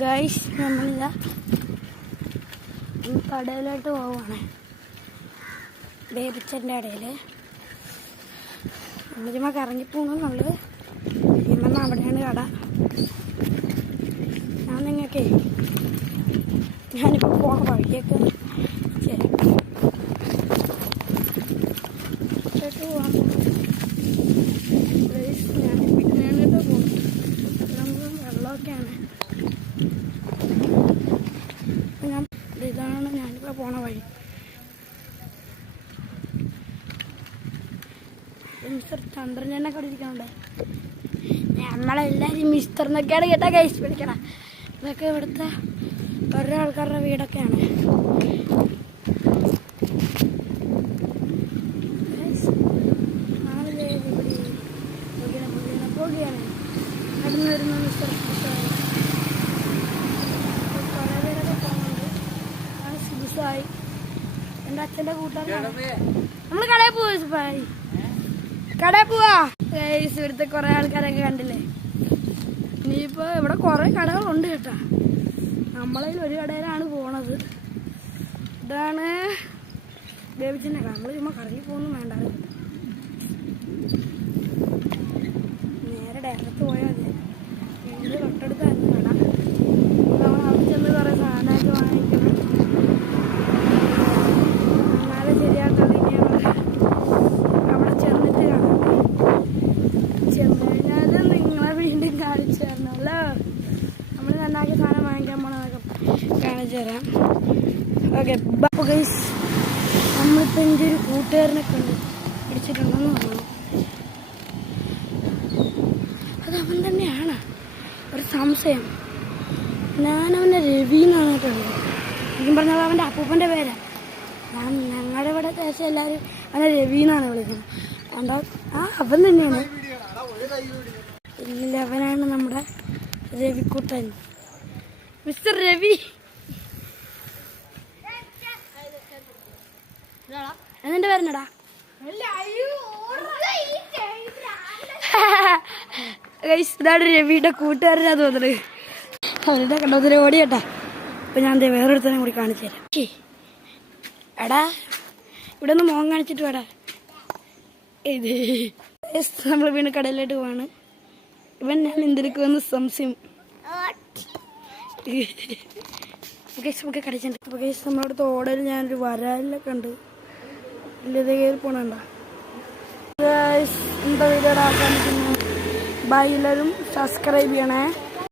Guys നമ്മളിതാ കടയിലോട്ട് പോവാണ്. ബേബിച്ചൻ്റെ കടയിൽ നമ്മൾ ചുമ്മാ കറങ്ങിപ്പോകുന്നുള്ളത്. പിന്നെ അവിടെയാണ് കട. ഞാനിപ്പോൾ പോണ വഴിയൊക്കെ പോകാൻ ഞാനിട്ട് പോകും. വെള്ളമൊക്കെയാണ്. ഇതാണ് ഞാനിപ്പോൾ പോണ വഴി. മിസ്റ്റർ ചന്ദ്രനെ കണ്ടിരിക്കണുണ്ട്. നമ്മളെല്ലാവരും മിസ്റ്റർ എന്നൊക്കെയാണ് കേട്ടാ കഴിച്ച് പിടിക്കണം. ഇതൊക്കെ ഇവിടുത്തെ ഓരോ ആൾക്കാരുടെ വീടൊക്കെയാണ്. പോകുകയാണ് നടന്നു വരുന്ന മിസ്റ്റർ. കുറേ പേരൊക്കെ പോകുന്നുണ്ട്. ആണ് സിബുസായി, എൻ്റെ അച്ഛൻ്റെ കൂട്ടുകാരാണ്. നമ്മൾ കടയിൽ പോവാ സിബായി, കടയിൽ പോവാ. ഇവിടുത്തെ കുറേ ആൾക്കാരൊക്കെ കണ്ടില്ലേ. ഇനിയിപ്പോൾ ഇവിടെ കുറേ കടകളുണ്ട് കേട്ടാ. നമ്മളതിൽ ഒരു കടയിലാണ് പോണത്. ഇതാണ് ബേബിച്ചൻ്റെ കട. നമ്മൾ ചുമ്മാ കടലിൽ പോകുന്നു വേണ്ട, നേരെ ഡയറക്റ്റ് പോയാൽ മതി. വീട് തൊട്ടടുത്തായിരുന്നു കട. നമ്മൾ അവിടെ ചെന്ന് കുറേ സാധനമൊക്കെ വാങ്ങിക്കണം. എന്നാലും ശരിയാക്കാതെ അവിടെ ചെന്നിട്ട് കാണാം. ചെന്ന് കഴിഞ്ഞാൽ നിങ്ങളെ വീണ്ടും കാണിച്ചു തരണമല്ലോ. നമ്മൾ നന്നാക്കി സാധനം വാങ്ങിക്കാൻ പോണതൊക്കെ കാണിച്ചു തരാം. ഓക്കെ ഗൈസ്, നമ്മളിപ്പോൾ എൻ്റെ ഒരു കൂട്ടുകാരനെ കണ്ട് പിടിച്ചിട്ടുണ്ടെന്ന് തോന്നുന്നു. അതവൻ തന്നെയാണ്. ഒരു സംശയം. ഞാനവനെ രവി എന്നാണ് കണ്ടത്. ശരിക്കും പറഞ്ഞാൽ അവൻ്റെ അപ്പൂപ്പൻ്റെ പേരാണ്. ഞങ്ങളുടെ ഇവിടെ ശേഷം എല്ലാവരും അവനെ രവി എന്നാണ് വിളിക്കുന്നത്. എന്താ അവൻ തന്നെയാണ്. ഇല്ല, അവനാണ് നമ്മുടെ രവിക്കുട്ടൻ, മിസ്റ്റർ രവി. എന്നെ പേരെന്നടാ? ഇതാണ് രവിയുടെ കൂട്ടുകാരനാ തോന്നുന്നത്. അവരുടെ കണ്ടതിൽ ഓടിയേട്ടാ. അപ്പം ഞാൻ വേറൊരുത്തനെ കൂടി കാണിച്ചു തരാം. എടാ ഇവിടെ ഒന്ന് മോൻ കാണിച്ചിട്ട് വേടാ. ഇത് നമ്മൾ വീണ്ടും കടയിലോട്ട് പോവാണ്. ഇവൻ ഞാൻ എന്തെടുക്കുമെന്ന് സംശയം. നമുക്ക് കടിച്ചിട്ടുണ്ട്. അപ്പോൾ കേസ് നമ്മളവിടുത്തെ ഓടയിൽ ഞാനൊരു വരാലൊക്കെ ഉണ്ട്. ഇല്ലത് കയറി പോണണ്ട. എന്താ വീഡിയോ ആക്കാൻ ബൈ. എല്ലാവരും സബ്സ്ക്രൈബ് ചെയ്യണേ.